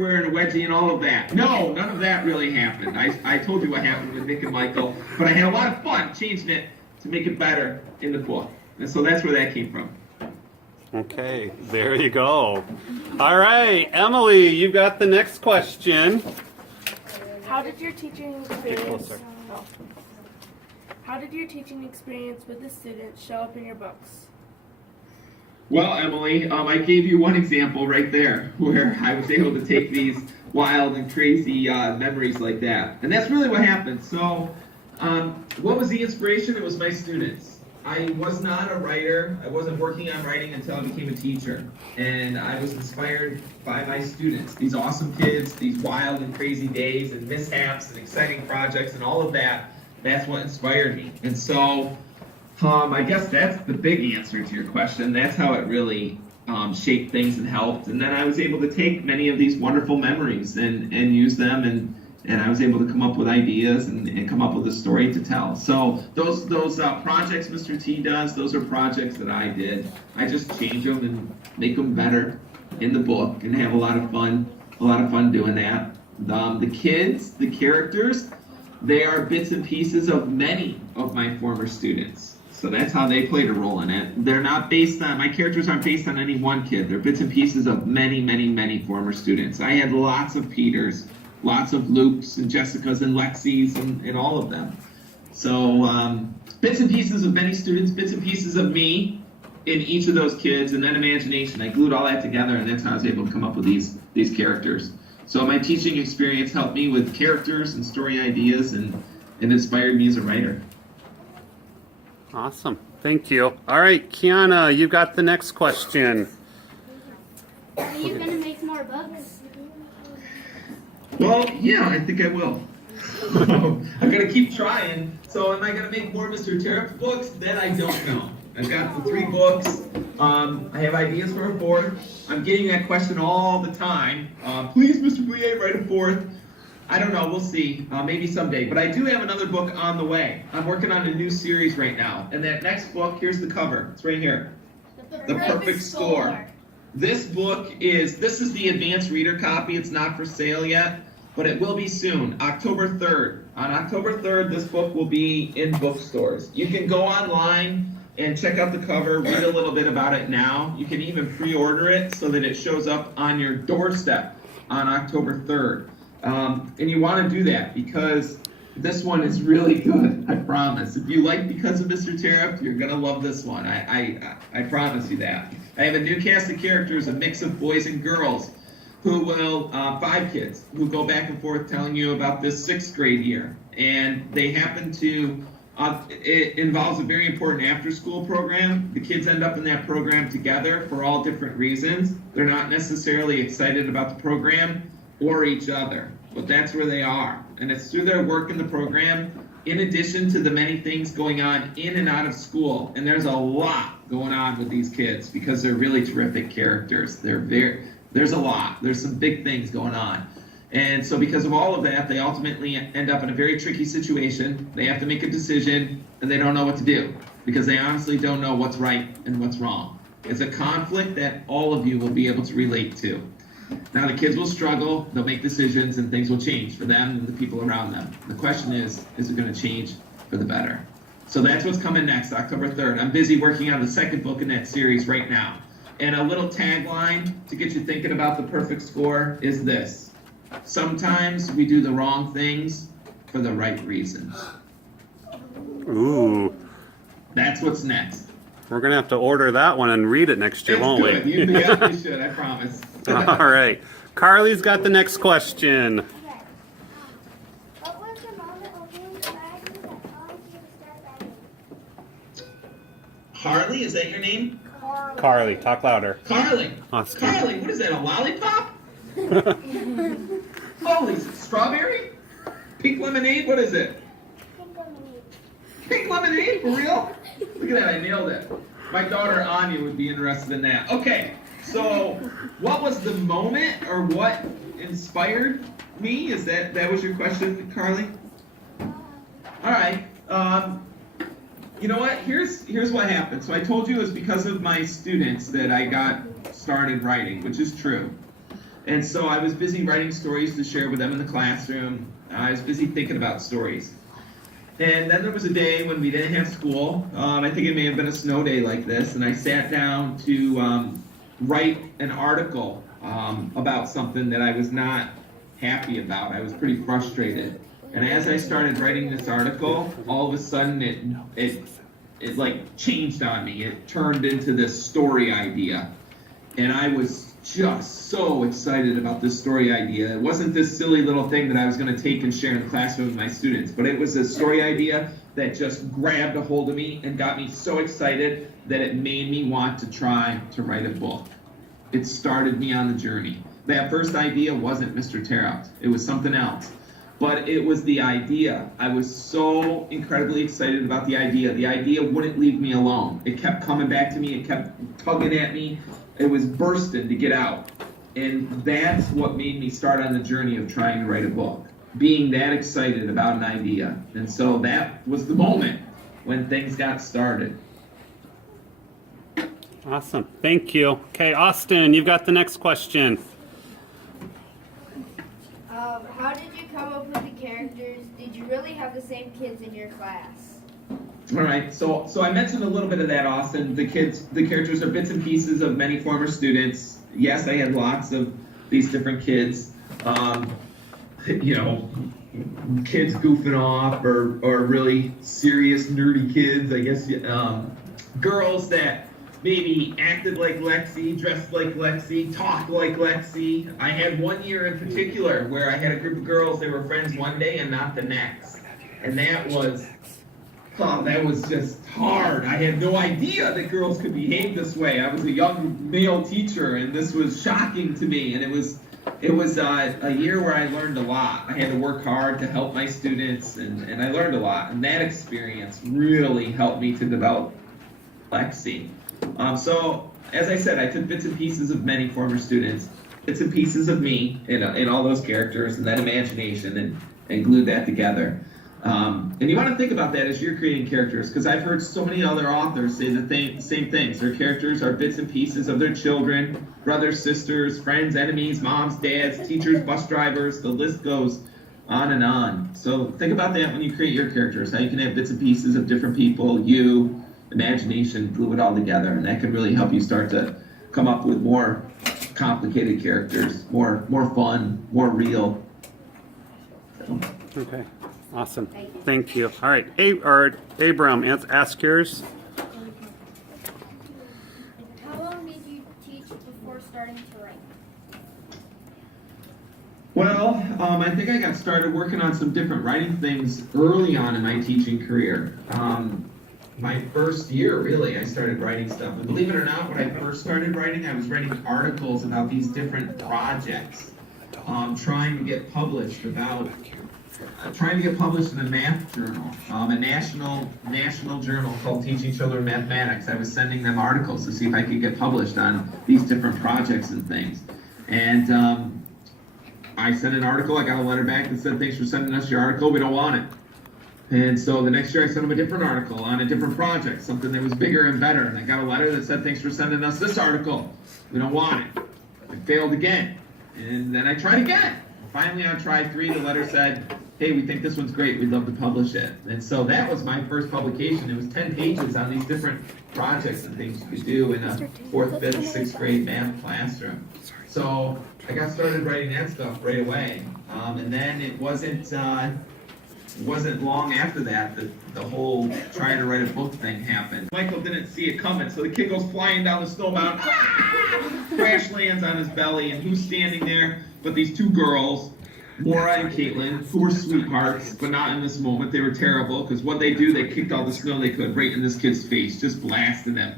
wearing a wedgie and all of that. No, none of that really happened. I told you what happened with Nick and Michael, but I had a lot of fun changing it to make it better in the book. And so that's where that came from. Okay, there you go. All right, Emily, you've got the next question. How did your teaching experience with the students show up in your books? Well, Emily, I gave you one example right there where I was able to take these wild and crazy memories like that. And that's really what happened. So what was the inspiration? It was my students. I was not a writer. I wasn't working on writing until I became a teacher. And I was inspired by my students, these awesome kids, these wild and crazy days and mishaps and exciting projects and all of that. That's what inspired me. And so I guess that's the big answer to your question. That's how it really shaped things and helped. And then I was able to take many of these wonderful memories and use them, and I was able to come up with ideas and come up with a story to tell. So those projects Mr. T does, those are projects that I did. I just change them and make them better in the book and have a lot of fun doing that. The kids, the characters, they are bits and pieces of many of my former students. So that's how they played a role in it. They're not based on, my characters aren't based on any one kid. They're bits and pieces of many, many, many former students. I had lots of Peters, lots of Lukes and Jessicas and Lexis and all of them. So bits and pieces of many students, bits and pieces of me in each of those kids, and then imagination. I glued all that together, and that's how I was able to come up with these characters. So my teaching experience helped me with characters and story ideas and inspired me as a writer. Awesome. Thank you. All right, Kiana, you've got the next question. Are you going to make more books? Well, yeah, I think I will. I'm going to keep trying. So am I going to make more Mr. Terupts books? Then I don't know. I've got the 3 books. I have ideas for a 4th. I'm getting that question all the time. Please, Mr. Buyea, write a 4th. I don't know. We'll see. Maybe someday. But I do have another book on the way. I'm working on a new series right now. And that next book, here's the cover. It's right here. The Perfect Score. This book is the advanced reader copy. It's not for sale yet, but it will be soon, October 3rd. On October 3rd, this book will be in bookstores. You can go online and check out the cover, read a little bit about it now. You can even pre-order it so that it shows up on your doorstep on October 3rd. And you want to do that because this one is really good, I promise. If you like Because of Mr. Terupts, you're going to love this one. I promise you that. I have a new cast of characters, a mix of boys and girls, who will, 5 kids, who go back and forth telling you about this 6th grade year. And they happen to, it involves a very important after-school program. The kids end up in that program together for all different reasons. They're not necessarily excited about the program or each other, but that's where they are. And it's through their work in the program, in addition to the many things going on in and out of school. And there's a lot going on with these kids because they're really terrific characters. There's a lot. There's some big things going on. And so because of all of that, they ultimately end up in a very tricky situation. They have to make a decision, and they don't know what to do because they honestly don't know what's right and what's wrong. It's a conflict that all of you will be able to relate to. Now the kids will struggle, they'll make decisions, and things will change for them and the people around them. The question is it going to change for the better? So that's what's coming next, October 3rd. I'm busy working on the 2nd book in that series right now. And a little tagline to get you thinking about the perfect score is this: sometimes we do the wrong things for the right reasons. Ooh. That's what's next. We're going to have to order that one and read it next year, won't we? Yeah, you should, I promise. All right. Carly's got the next question. Okay. What was the moment or feeling inspired you that caused you to start writing? Harley, is that your name? Carly, talk louder. Carly. Awesome. Carly, what is that, a lollipop? Holy, strawberry? Pink lemonade? What is it? Pink lemonade. Pink lemonade? For real? Look at that, I nailed it. My daughter Anya would be interested in that. Okay, so what was the moment or what inspired me? Is that was your question, Carly? All right. You know what? Here's what happened. So I told you it was because of my students that I got started writing, which is true. And so I was busy writing stories to share with them in the classroom. I was busy thinking about stories. And then there was a day when we didn't have school. I think it may have been a snow day like this, and I sat down to write an article about something that I was not happy about. I was pretty frustrated. And as I started writing this article, all of a sudden it like changed on me. It turned into this story idea. And I was just so excited about this story idea. It wasn't this silly little thing that I was going to take and share in the classroom with my students, but it was a story idea that just grabbed a hold of me and got me so excited that it made me want to try to write a book. It started me on the journey. That first idea wasn't Mr. Terupts. It was something else. But it was the idea. I was so incredibly excited about the idea. The idea wouldn't leave me alone. It kept coming back to me. It kept tugging at me. It was bursting to get out. And that's what made me start on the journey of trying to write a book. Being that excited about an idea. And so that was the moment when things got started. Awesome. Thank you. Okay, Austin, you've got the next question. How did you come up with the characters? Did you really have the same kids in your class? All right, so I mentioned a little bit of that, Austin. The characters are bits and pieces of many former students. Yes, I had lots of these different kids. You know, kids goofing off or really serious, nerdy kids, I guess. Girls that maybe acted like Lexi, dressed like Lexi, talked like Lexi. I had one year in particular where I had a group of girls, they were friends one day and not the next. And that was just hard. I had no idea that girls could behave this way. I was a young male teacher and this was shocking to me. And it was a year where I learned a lot. I had to work hard to help my students and I learned a lot. And that experience really helped me to develop Lexi. So, as I said, I took bits and pieces of many former students, bits and pieces of me in all those characters and that imagination and glued that together. And you want to think about that as you're creating characters, because I've heard so many other authors say the same things. Their characters are bits and pieces of their children, brothers, sisters, friends, enemies, moms, dads, teachers, bus drivers. The list goes on and on. So think about that when you create your characters, how you can have bits and pieces of different people, you, imagination, glue it all together, and that can really help you start to come up with more complicated characters, more fun, more real. So. Okay, awesome. Thank you. All right, Abram, ask yours. How long did you teach before starting to write? Well, I think I got started working on some different writing things early on in my teaching career. My first year, really, I started writing stuff. And believe it or not, when I first started writing, I was writing articles about these different projects, trying to get published in a math journal, a national journal called Teaching Children Mathematics. I was sending them articles to see if I could get published on these different projects and things. And I sent an article, I got a letter back that said, thanks for sending us your article, we don't want it. And so the next year I sent them a different article on a different project, something that was bigger and better. And I got a letter that said, thanks for sending us this article. We don't want it. I failed again. And then I tried again. Finally on try 3, the letter said, hey, we think this one's great. We'd love to publish it. And so that was my first publication. It was 10 pages on these different projects and things you could do in a 4th, 5th, 6th grade math classroom. So I got started writing that stuff right away. And then it wasn't long after that the whole trying to write a book thing happened. Michael didn't see it coming, so the kid goes flying down the snow mountain, crash lands on his belly, and who's standing there but these 2 girls, Maura and Caitlin, who were sweethearts, but not in this moment. They were terrible, because what they do, they kicked all the snow they could right in this kid's face, just blasting them,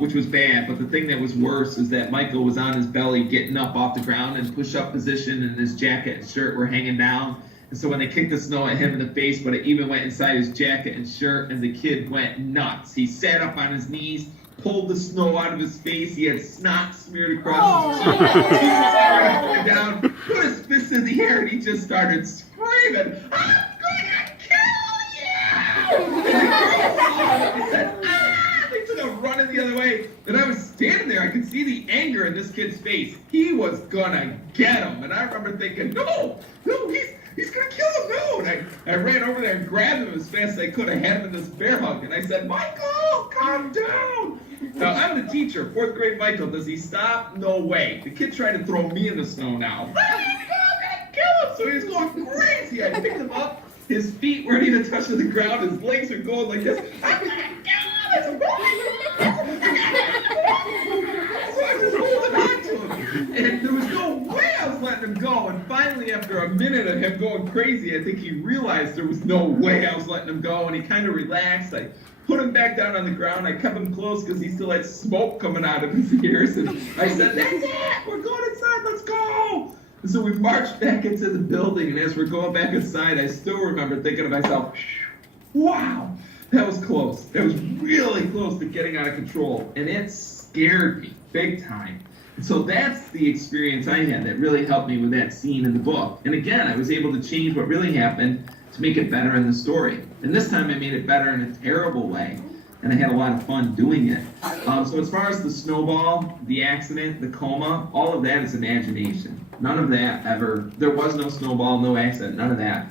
which was bad. But the thing that was worse is that Michael was on his belly getting up off the ground in push-up position, and his jacket and shirt were hanging down. And so when they kicked the snow at him in the face, but it even went inside his jacket and shirt, and the kid went nuts. He sat up on his knees, pulled the snow out of his face. He had snot smeared across his cheek. He started going down, put his fist in the air, and he just started screaming, I'm gonna kill you! And the girls saw it, and they said, ah! They took a running the other way. And I was standing there. I could see the anger in this kid's face. He was gonna get him. And I remember thinking, no, he's gonna kill him, no. And I ran over there and grabbed him as fast as I could. I had him in this bear hug. And I said, Michael, calm down. Now, I'm the teacher, 4th grade Michael. Does he stop? No way. The kid tried to throw me in the snow now. I'm gonna kill him. So he was going crazy. I picked him up. His feet weren't even touching the ground. His legs are going like this. I'm gonna kill him. So I just holding on to him. And there was no way I was letting him go. And finally, after a minute of him going crazy, I think he realized there was no way I was letting him go. And he kind of relaxed. I put him back down on the ground. I kept him close because he still had smoke coming out of his ears. And I said, that's it. We're going inside. Let's go. And so we marched back into the building. And as we're going back inside, I still remember thinking to myself, wow, that was close. That was really close to getting out of control. And it scared me big time. And so that's the experience I had that really helped me with that scene in the book. And again, I was able to change what really happened to make it better in the story. And this time I made it better in a terrible way. And I had a lot of fun doing it. So as far as the snowball, the accident, the coma, all of that is imagination. None of that ever, there was no snowball, no accident, none of that.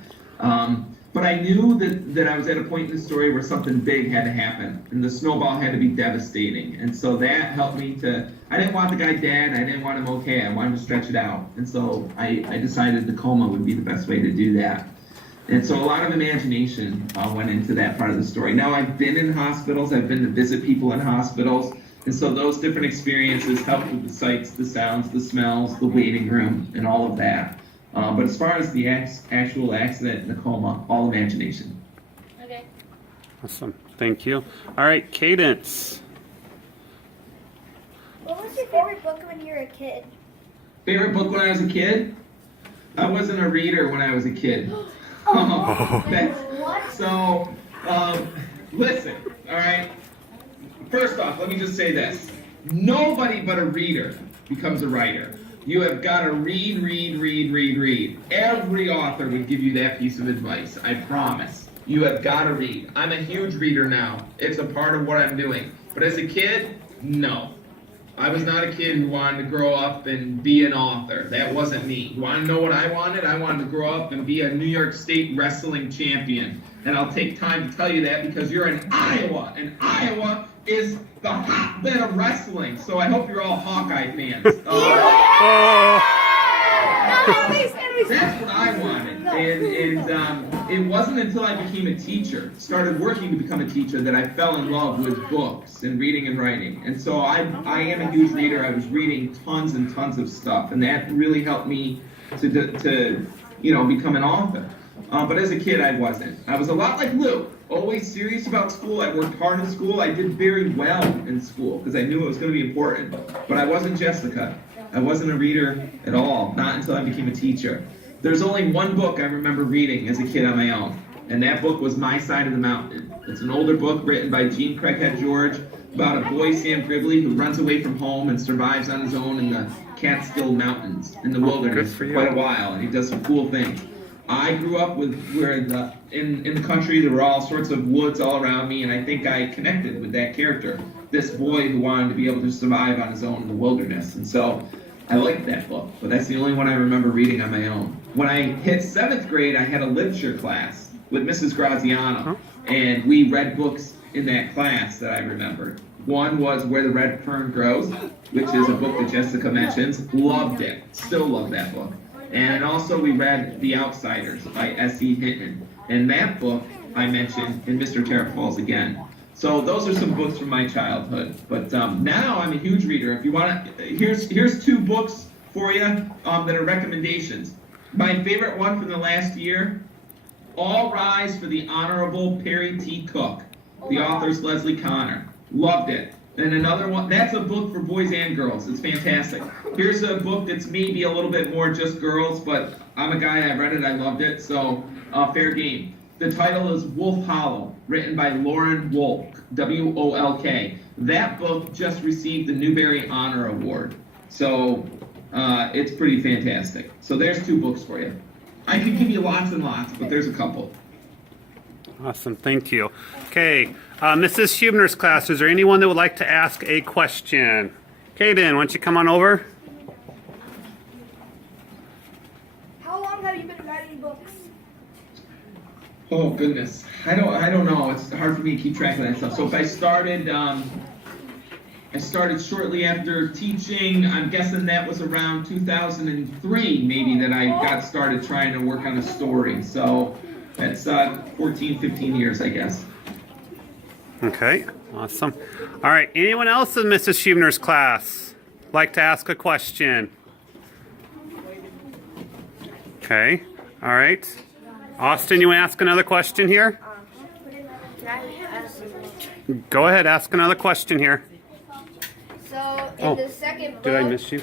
But I knew that I was at a point in the story where something big had to happen. And the snowball had to be devastating. And so that helped me to, I didn't want the guy dead, I didn't want him okay, I wanted to stretch it out. And so I decided the coma would be the best way to do that. And so a lot of imagination went into that part of the story. Now, I've been in hospitals, I've been to visit people in hospitals, and so those different experiences help with the sights, the sounds, the smells, the waiting room, and all of that. But as far as the actual accident and the coma, all imagination. Okay. Awesome. Thank you. All right, Cadence. What was your favorite book when you were a kid? Favorite book when I was a kid? I wasn't a reader when I was a kid. Listen, all right? First off, let me just say this. Nobody but a reader becomes a writer. You have got to read. Every author would give you that piece of advice, I promise. You have got to read. I'm a huge reader now. It's a part of what I'm doing. But as a kid, no. I was not a kid who wanted to grow up and be an author. That wasn't me. You want to know what I wanted? I wanted to grow up and be a New York State wrestling champion. And I'll take time to tell you that because you're in Iowa. And Iowa is the hotbed of wrestling. So I hope you're all Hawkeye fans. That's what I wanted. And it wasn't until I became a teacher, started working to become a teacher, that I fell in love with books and reading and writing. And so I am a huge reader. I was reading tons and tons of stuff, and that really helped me to become an author. But as a kid, I wasn't. I was a lot like Luke, always serious about school. I worked hard in school. I did very well in school because I knew it was going to be important. But I wasn't Jessica. I wasn't a reader at all, not until I became a teacher. There's only one book I remember reading as a kid on my own, and that book was My Side of the Mountain. It's an older book written by Gene Craighead George about a boy, Sam Gridley, who runs away from home and survives on his own in the Catskill Mountains in the wilderness for quite a while, and he does some cool things. I grew up in the country. There were all sorts of woods all around me, and I think I connected with that character, this boy who wanted to be able to survive on his own in the wilderness. And so I liked that book, but that's the only one I remember reading on my own. When I hit 7th grade, I had a literature class with Mrs. Graziano, and we read books in that class that I remembered. One was Where the Red Fern Grows, which is a book that Jessica mentions. Loved it. Still love that book. And also we read The Outsiders by S.E. Hinton. And that book I mentioned in Mr. Terupt Falls Again. So those are some books from my childhood. But now I'm a huge reader. If you want to, here's 2 books for you that are recommendations. My favorite one from the last year, All Rise for the Honorable Perry T. Cook. The author's Leslie Connor. Loved it. And another one, that's a book for boys and girls. It's fantastic. Here's a book that's maybe a little bit more just girls, but I'm a guy, I read it, I loved it, so fair game. The title is Wolf Hollow, written by Lauren Wolk, W-O-L-K. That book just received the Newbery Honor Award, so it's pretty fantastic. So there's 2 books for you. I could give you lots and lots, but there's a couple. Awesome, thank you. Okay, Mrs. Huebner's class, is there anyone that would like to ask a question? Kaden, why don't you come on over? How long have you been writing books? Oh goodness, I don't know. It's hard for me to keep track of that stuff. So if I started shortly after teaching. I'm guessing that was around 2003, maybe, that I got started trying to work on a story. So that's 14, 15 years, I guess. Okay, awesome. All right, anyone else in Mrs. Huebner's class like to ask a question? Okay, all right. Austin, you want to ask another question here? Go ahead, ask another question here. So, in the second book, Did I miss you?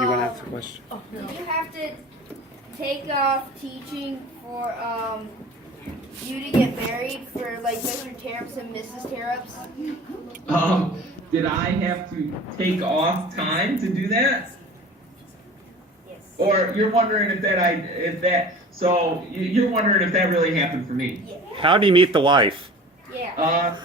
You want to ask a question? do you have to take off teaching for you to get married for like Mr. Terupts and Mrs. Terupts? Did I have to take off time to do that? Yes. Or you're wondering so you're wondering if that really happened for me? Yeah. How do you meet the wife? Yeah.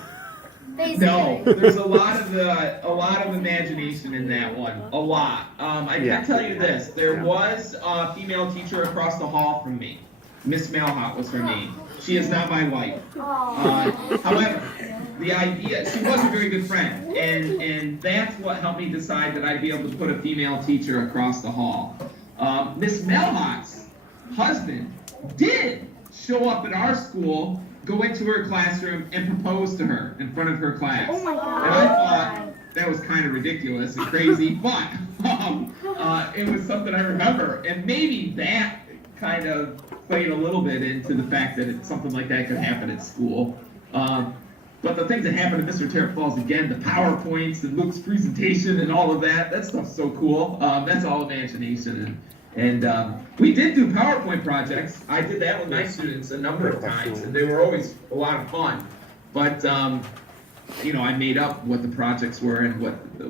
No, there's a lot of imagination in that one. A lot. I can tell you this: there was a female teacher across the hall from me. Miss Malhot was her name. She is not my wife. However, the idea, she was a very good friend, and that's what helped me decide that I'd be able to put a female teacher across the hall. Miss Malhot's husband did show up at our school, go into her classroom, and propose to her in front of her class. Oh my God. And I thought that was kind of ridiculous and crazy, but it was something I remember. And maybe that kind of played a little bit into the fact that something like that could happen at school. But the things that happened at Mr. Terrup Falls, again, the PowerPoints and Luke's presentation and all of that stuff's so cool. That's all imagination. And we did do PowerPoint projects. I did that with my students a number of times, and they were always a lot of fun. But, I made up what the projects were and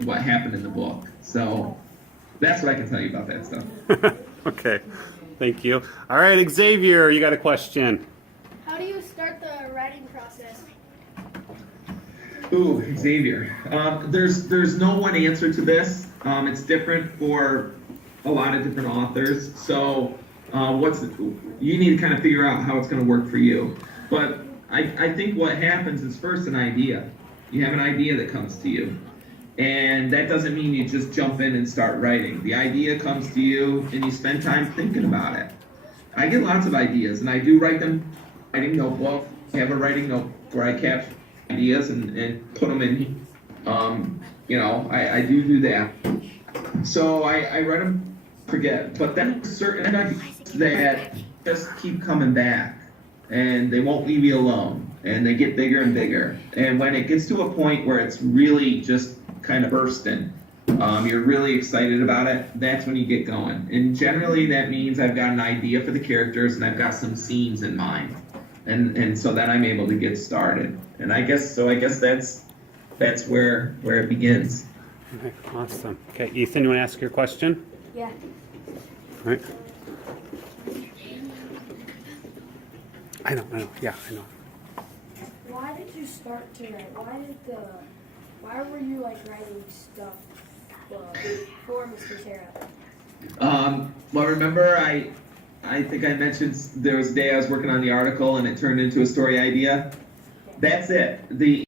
what happened in the book. So that's what I can tell you about that stuff. Okay, thank you. All right, Xavier, you got a question. How do you start the writing process? Ooh, Xavier. There's no one answer to this. It's different for a lot of different authors. So you need to kind of figure out how it's going to work for you. But I think what happens is first an idea. You have an idea that comes to you. And that doesn't mean you just jump in and start writing. The idea comes to you and you spend time thinking about it. I get lots of ideas and I do write them, writing notebook. I have a writing notebook where I capture ideas and put them in. I do that. So I write them, forget. But then certain ideas that just keep coming back and they won't leave you alone. And they get bigger and bigger. And when it gets to a point where it's really just kind of bursting, you're really excited about it, that's when you get going. And generally that means I've got an idea for the characters and I've got some scenes in mind. And so then I'm able to get started. And I guess that's where it begins. Okay, awesome. Okay, Ethan, you want to ask your question? Yeah. All right. I know. Yeah, I know. Why did you start to write? Why were you writing stuff for Mr. Terrup? Well, remember I think I mentioned there was a day I was working on the article and it turned into a story idea. That's it.